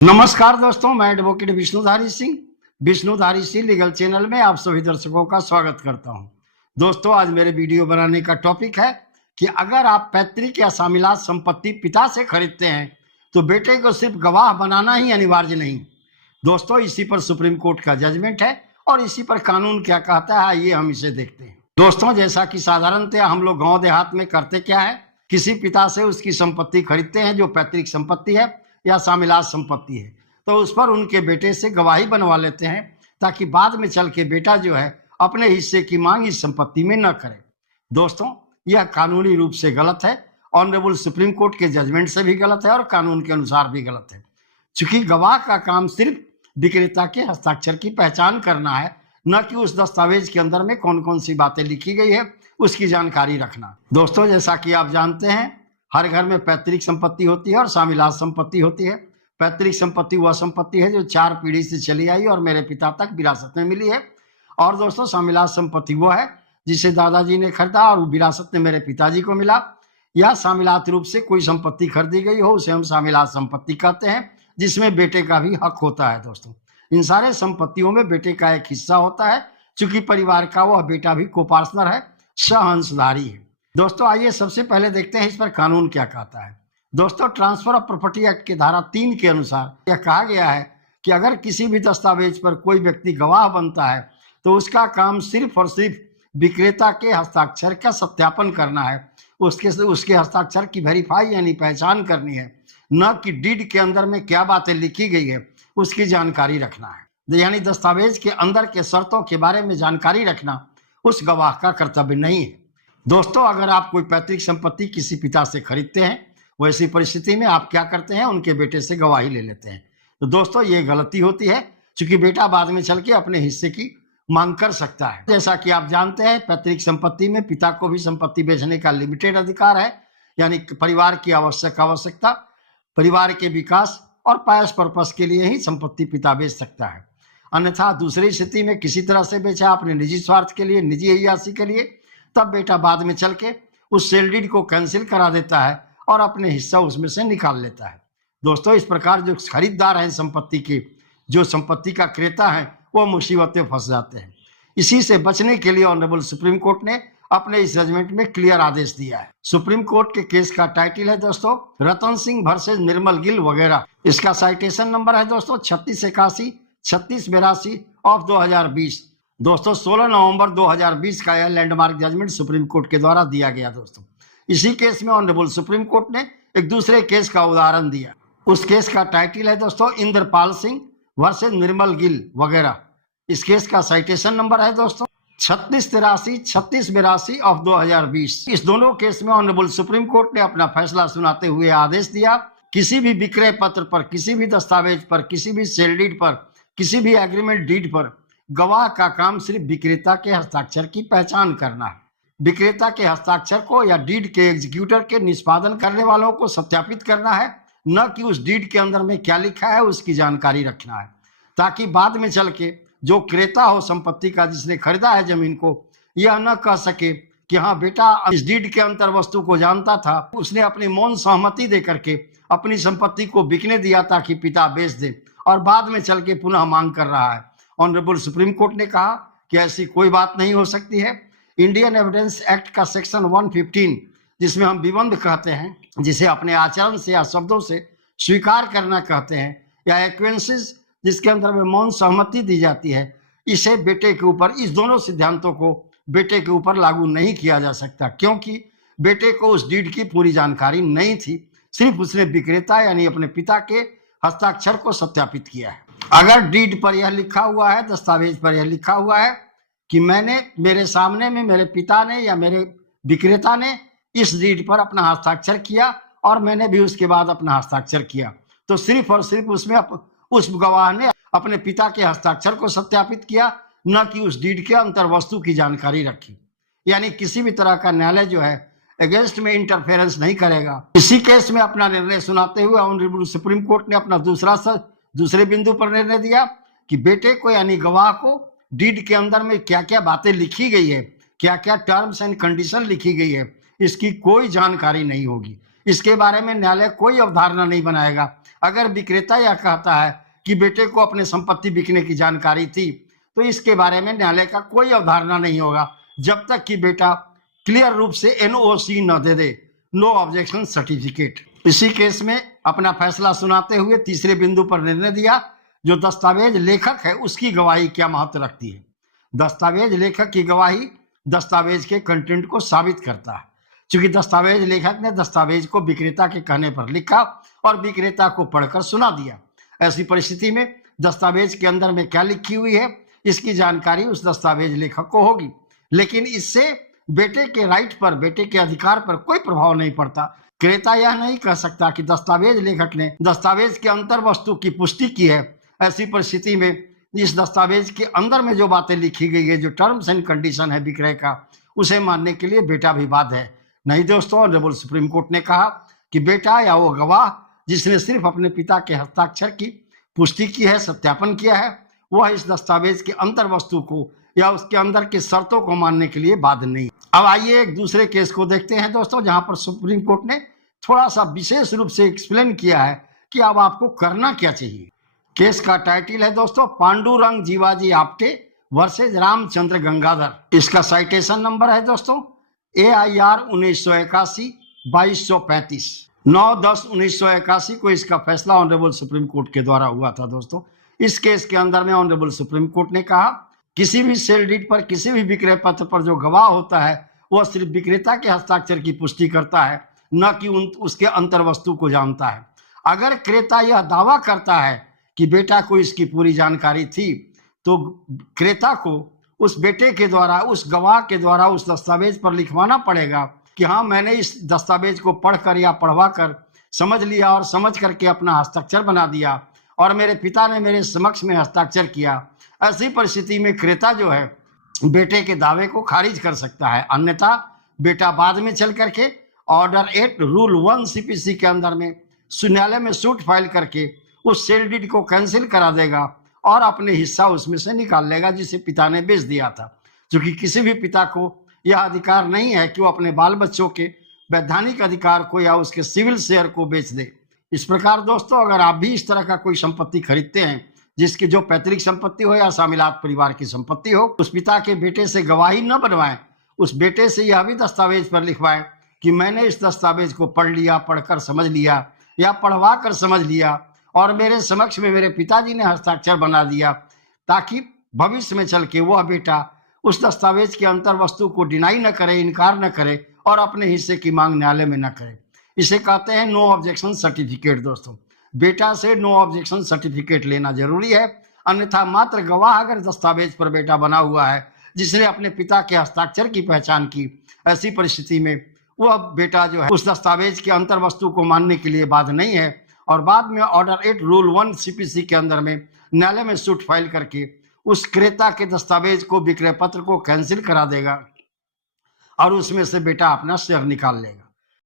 नमस्कार दोस्तों, मैं advocate Vishnudhari Singh legal channel में आप सभी दर्शकों का स्वागत करता हूं। दोस्तों, आज मेरे वीडियो बनाने का टॉपिक है कि अगर आप पैतृक या सामिलात संपत्ति पिता से खरीदते हैं तो बेटे को सिर्फ गवाह बनाना ही अनिवार्य नहीं। दोस्तों, इसी पर सुप्रीम कोर्ट का जजमेंट है और इसी पर कानून क्या कहता है, ये हम इसे देखते हैं। दोस्तों, जैसा कि साधारणतः हम लोग गाँव देहात में करते क्या है, किसी पिता से उसकी संपत्ति खरीदते हैं जो पैतृक संपत्ति है या सामिलात संपत्ति है, तो उस पर उनके बेटे से गवाही बनवा लेते हैं ताकि बाद में चल के बेटा जो है अपने हिस्से की मांग इस संपत्ति में न करे। दोस्तों, यह कानूनी रूप से गलत है, ऑनरेबल सुप्रीम कोर्ट के जजमेंट से भी गलत है और कानून के अनुसार भी गलत है। चूंकि गवाह का काम सिर्फ विक्रेता के हस्ताक्षर की पहचान करना है, न कि उस दस्तावेज के अंदर में कौन कौन सी बातें लिखी गई है उसकी जानकारी रखना। दोस्तों, जैसा कि आप जानते हैं, हर घर में पैतृक संपत्ति होती है और सामिलात संपत्ति होती है। पैतृक संपत्ति वह संपत्ति है जो 4 पीढ़ी से चली आई और मेरे पिता तक विरासत में मिली है। और दोस्तों, सामिलात संपत्ति वो है जिसे दादाजी ने खरीदा और विरासत में मेरे पिताजी को मिला, या सामिलात रूप से कोई संपत्ति खरीदी गई हो उसे हम सामिलात संपत्ति कहते हैं, जिसमें बेटे का भी हक होता है। दोस्तों, इन सारे संपत्तियों में बेटे का एक हिस्सा होता है, चूंकि परिवार का वह बेटा भी कोपार्टनर है, सह-अंशधारी है। दोस्तों, आइए सबसे पहले देखते हैं इस पर कानून क्या कहता है। दोस्तों, ट्रांसफर ऑफ प्रॉपर्टी एक्ट की धारा 3 के अनुसार यह कहा गया है कि अगर किसी भी दस्तावेज पर कोई व्यक्ति गवाह बनता है तो उसका काम सिर्फ और सिर्फ विक्रेता के हस्ताक्षर का सत्यापन करना है, उसके हस्ताक्षर की वेरीफाई यानी पहचान करनी है, न कि डीड के अंदर में क्या बातें लिखी गई है उसकी जानकारी रखना है। यानी दस्तावेज के अंदर के शर्तों के बारे में जानकारी रखना उस गवाह का कर्तव्य नहीं है। दोस्तों, अगर आप कोई पैतृक संपत्ति किसी पिता से खरीदते हैं, वैसी परिस्थिति में आप क्या करते हैं, उनके बेटे से गवाही ले लेते हैं। तो दोस्तों, ये गलती होती है, क्योंकि बेटा बाद में चल के अपने हिस्से की मांग कर सकता है। जैसा कि आप जानते हैं, पैतृक संपत्ति में पिता को भी संपत्ति बेचने का लिमिटेड अधिकार है, यानी परिवार की आवश्यकता, परिवार के विकास और पायस पर्पस के लिए ही संपत्ति पिता बेच सकता है। अन्यथा दूसरी स्थिति में किसी तरह से बेचा अपने निजी स्वार्थ के लिए, निजी अय्यासी के लिए, तब बेटा बाद में चल के उस सेल डीड को कैंसिल करा देता है और अपने हिस्सा उसमें से निकाल लेता है। दोस्तों, इस प्रकार जो खरीदार हैं संपत्ति के, जो संपत्ति का क्रेता है, वो मुसीबत में फंस जाते हैं। इसी से बचने के लिए ऑनरेबल सुप्रीम कोर्ट ने अपने इस जजमेंट में क्लियर आदेश दिया है। सुप्रीम कोर्ट के केस का टाइटल है दोस्तों रतन सिंह वर्सेस निर्मल गिल वगैरह। इसका साइटेशन नंबर है दोस्तों 3681 3682 ऑफ 2020। दोस्तों, 16 नवंबर 2020 का यह लैंडमार्क जजमेंट सुप्रीम कोर्ट के द्वारा दिया गया। दोस्तों, इसी केस में ऑनरेबल सुप्रीम कोर्ट ने एक दूसरे केस का उदाहरण दिया। उस केस का टाइटल है दोस्तों इंद्रपाल सिंह वर्सेस निर्मल गिल वगैरह। इस केस का साइटेशन नंबर है दोस्तों 3683 3682 ऑफ 2020। इस दोनों केस में ऑनरेबल सुप्रीम कोर्ट ने अपना फैसला सुनाते हुए आदेश दिया, किसी भी विक्रय पत्र पर, किसी भी दस्तावेज पर, किसी भी सेल डीड पर, किसी भी एग्रीमेंट डीड पर गवाह का काम सिर्फ विक्रेता के हस्ताक्षर की पहचान करना है। विक्रेता के हस्ताक्षर को या डीड के एग्जीक्यूटर के निष्पादन करने वालों को सत्यापित करना है, न कि उस डीड के अंदर में क्या लिखा है उसकी जानकारी रखना है, ताकि बाद में चल के जो क्रेता हो संपत्ति का, जिसने खरीदा है जमीन को, यह न कह सके कि हाँ बेटा इस डीड के अंतर वस्तु को जानता था, उसने अपनी मौन सहमति दे करके अपनी संपत्ति को बिकने दिया ताकि पिता बेच दे, और बाद में चल के पुनः मांग कर रहा है। ऑनरेबल सुप्रीम कोर्ट ने कहा कि ऐसी कोई बात नहीं हो सकती है। इंडियन एविडेंस एक्ट का सेक्शन 115, जिसमें हम विबंध कहते हैं, जिसे अपने आचरण से या शब्दों से स्वीकार करना कहते हैं, या एक्वेंसेस जिसके अंदर में मौन सहमति दी जाती है, इसे बेटे के ऊपर, इस दोनों सिद्धांतों को बेटे के ऊपर लागू नहीं किया जा सकता, क्योंकि बेटे को उस डीड की पूरी जानकारी नहीं थी। सिर्फ उसने विक्रेता यानी अपने पिता के हस्ताक्षर को सत्यापित किया है। अगर डीड पर यह लिखा हुआ है, दस्तावेज पर यह लिखा हुआ है कि मैंने, मेरे सामने में मेरे पिता ने या मेरे विक्रेता ने इस डीड पर अपना हस्ताक्षर किया और मैंने भी उसके बाद अपना हस्ताक्षर किया, तो सिर्फ और सिर्फ उसमें उस गवाह ने अपने पिता के हस्ताक्षर को सत्यापित किया, न कि उस डीड के अंतर वस्तु की जानकारी रखी। यानी किसी भी तरह का न्यायालय जो है अगेंस्ट में इंटरफेरेंस नहीं करेगा। इसी केस में अपना निर्णय सुनाते हुए ऑनरेबल सुप्रीम कोर्ट ने अपना दूसरे बिंदु पर निर्णय दिया कि बेटे को यानी गवाह को डीड के अंदर में क्या क्या बातें लिखी गई है, क्या क्या टर्म्स एंड कंडीशन लिखी गई है, इसकी कोई जानकारी नहीं होगी। इसके बारे में न्यायालय कोई अवधारणा नहीं बनाएगा। अगर विक्रेता यह कहता है कि बेटे को अपने संपत्ति बिकने की जानकारी थी, तो इसके बारे में न्यायालय का कोई अवधारणा नहीं होगा जब तक कि बेटा क्लियर रूप से एनओसी न दे दे, नो ऑब्जेक्शन सर्टिफिकेट। इसी केस में अपना फैसला सुनाते हुए तीसरे बिंदु पर निर्णय दिया, जो दस्तावेज लेखक है उसकी गवाही क्या महत्व रखती है। दस्तावेज लेखक की गवाही दस्तावेज के कंटेंट को साबित करता है। चूंकि दस्तावेज लेखक ने दस्तावेज को विक्रेता के कहने पर लिखा और विक्रेता को पढ़कर सुना दिया, ऐसी परिस्थिति में दस्तावेज के अंदर में क्या लिखी हुई है इसकी जानकारी उस दस्तावेज लेखक को होगी, लेकिन इससे बेटे के राइट पर, बेटे के अधिकार पर कोई प्रभाव नहीं पड़ता। क्रेता यह नहीं कह सकता कि दस्तावेज लेखक ने दस्तावेज के अंतर वस्तु की पुष्टि की है। ऐसी परिस्थिति में इस दस्तावेज के अंदर में जो बातें लिखी गई है, जो टर्म्स एंड कंडीशन है विक्रय का, उसे मानने के लिए बेटा भी बाध्य है। नहीं दोस्तों, ऑनरेबल सुप्रीम कोर्ट ने कहा कि बेटा या वो गवाह जिसने सिर्फ अपने पिता के हस्ताक्षर की पुष्टि की है, सत्यापन किया है, वह इस दस्तावेज के अंतर वस्तु को या उसके अंदर के शर्तों को मानने के लिए बाध्य नहीं। अब आइए एक दूसरे केस को देखते हैं दोस्तों, जहां पर सुप्रीम कोर्ट ने थोड़ा सा विशेष रूप से एक्सप्लेन किया है कि अब आपको करना क्या चाहिए। केस का टाइटल है दोस्तों पांडुरंग जीवाजी आप्टे वर्सेज रामचंद्र गंगाधर। इसका साइटेशन नंबर है दोस्तों AIR 1981 2235। 9/10/1981 को इसका फैसला ऑनरेबल सुप्रीम कोर्ट के द्वारा हुआ था दोस्तों। इस केस के अंदर में ऑनरेबल सुप्रीम कोर्ट ने कहा किसी भी सेल डीड पर, किसी भी विक्रय पत्र पर जो गवाह होता है वह सिर्फ विक्रेता के हस्ताक्षर की पुष्टि करता है, न कि उसके अंतर वस्तु को जानता है। अगर क्रेता यह दावा करता है कि बेटा को इसकी पूरी जानकारी थी, तो क्रेता को उस बेटे के द्वारा, उस गवाह के द्वारा उस दस्तावेज पर लिखवाना पड़ेगा कि हाँ, मैंने इस दस्तावेज को पढ़कर या पढ़वा कर समझ लिया और समझ करके अपना हस्ताक्षर बना दिया और मेरे पिता ने मेरे समक्ष में हस्ताक्षर किया। ऐसी परिस्थिति में क्रेता जो है बेटे के दावे को खारिज कर सकता है, अन्यथा बेटा बाद में चल करके ऑर्डर 8 रूल 1 CPC के अंदर में न्यायालय में सूट फाइल करके उस सेल डीड को कैंसिल करा देगा और अपने हिस्सा उसमें से निकाल लेगा जिसे पिता ने बेच दिया था। क्योंकि किसी भी पिता को यह अधिकार नहीं है कि वो अपने बाल बच्चों के वैधानिक अधिकार को या उसके सिविल शेयर को बेच दे। इस प्रकार दोस्तों, अगर आप भी इस तरह का कोई संपत्ति खरीदते हैं, जिसकी जो पैतृक संपत्ति हो या शामिलात परिवार की संपत्ति हो, उस पिता के बेटे से गवाही न बनवाएं, उस बेटे से यह भी दस्तावेज पर लिखवाएं कि मैंने इस दस्तावेज को पढ़ लिया, पढ़कर समझ लिया या पढ़वा कर समझ लिया और मेरे समक्ष में मेरे पिताजी ने हस्ताक्षर बना दिया, ताकि भविष्य में चल के वह बेटा उस दस्तावेज के अंतर वस्तु को डिनाई न करे, इनकार न करे और अपने हिस्से की मांग न्यायालय में न करे। इसे कहते हैं नो ऑब्जेक्शन सर्टिफिकेट। दोस्तों, बेटा से नो ऑब्जेक्शन सर्टिफिकेट लेना जरूरी है, अन्यथा मात्र गवाह अगर दस्तावेज पर बेटा बना हुआ है जिसने अपने पिता के हस्ताक्षर की पहचान की, ऐसी परिस्थिति में वह बेटा जो है उस दस्तावेज के अंतर वस्तु को मानने के लिए बाध्य नहीं है और बाद में ऑर्डर 8 रूल 1 CPC के अंदर में न्यायालय में सूट फाइल करके उस क्रेता के दस्तावेज को, विक्रय पत्र को कैंसिल करा देगा और उसमें से बेटा अपना शेयर निकाल लेगा।